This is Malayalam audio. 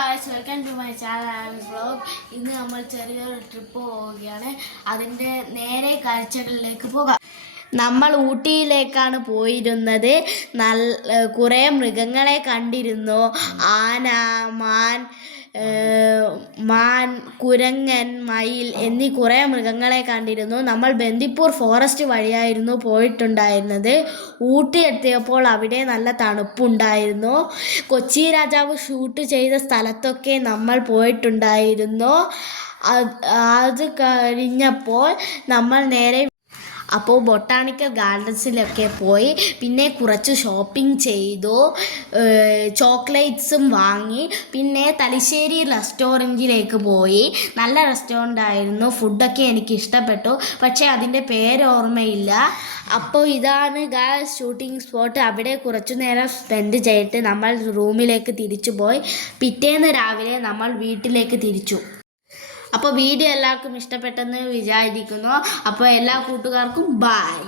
Guys, welcome to my channel vlog. ഇന്ന് നമ്മൾ ചെറിയൊരു ട്രിപ്പ് പോവുകയാണ്. അതിൻ്റെ നേരെ കാഴ്ചകളിലേക്ക് പോകാം. നമ്മൾ ഊട്ടിയിലേക്കാണ് പോയിരുന്നത്. കുറേ മൃഗങ്ങളെ കണ്ടിരുന്നു. ആന, മാൻ, കുരങ്ങൻ, മയിൽ എന്നീ കുറേ മൃഗങ്ങളെ കണ്ടിരുന്നു. നമ്മൾ ബന്ദിപ്പൂർ ഫോറസ്റ്റ് വഴിയായിരുന്നു പോയിട്ടുണ്ടായിരുന്നത്. ഊട്ടി എത്തിയപ്പോൾ അവിടെ നല്ല തണുപ്പുണ്ടായിരുന്നു. കൊച്ചി രാജാവ് ഷൂട്ട് ചെയ്ത സ്ഥലത്തൊക്കെ നമ്മൾ പോയിട്ടുണ്ടായിരുന്നു. അത് കഴിഞ്ഞപ്പോൾ നമ്മൾ നേരെ ബൊട്ടാണിക്കൽ ഗാർഡൻസിലൊക്കെ പോയി. പിന്നെ കുറച്ച് ഷോപ്പിംഗ് ചെയ്തു, ചോക്ലേറ്റ്സും വാങ്ങി. പിന്നെ തലശ്ശേരി റെസ്റ്റോറൻറ്റിലേക്ക് പോയി. നല്ല റെസ്റ്റോറൻ്റ് ആയിരുന്നു. ഫുഡൊക്കെ എനിക്ക് ഇഷ്ടപ്പെട്ടു, പക്ഷേ അതിൻ്റെ പേര് ഓർമ്മയില്ല. അപ്പോൾ ഇതാണ് ഗായ്സ് ഷൂട്ടിംഗ് സ്പോട്ട്. അവിടെ കുറച്ചു നേരം സ്പെൻഡ് ചെയ്തിട്ട് നമ്മൾ റൂമിലേക്ക് തിരിച്ചു പോയി. പിറ്റേന്ന് രാവിലെ നമ്മൾ വീട്ടിലേക്ക് തിരിച്ചു. അപ്പോൾ വീഡിയോ എല്ലാവർക്കും ഇഷ്ടപ്പെട്ടെന്ന് വിചാരിക്കുന്നു. അപ്പോൾ എല്ലാ കൂട്ടുകാർക്കും ബൈ.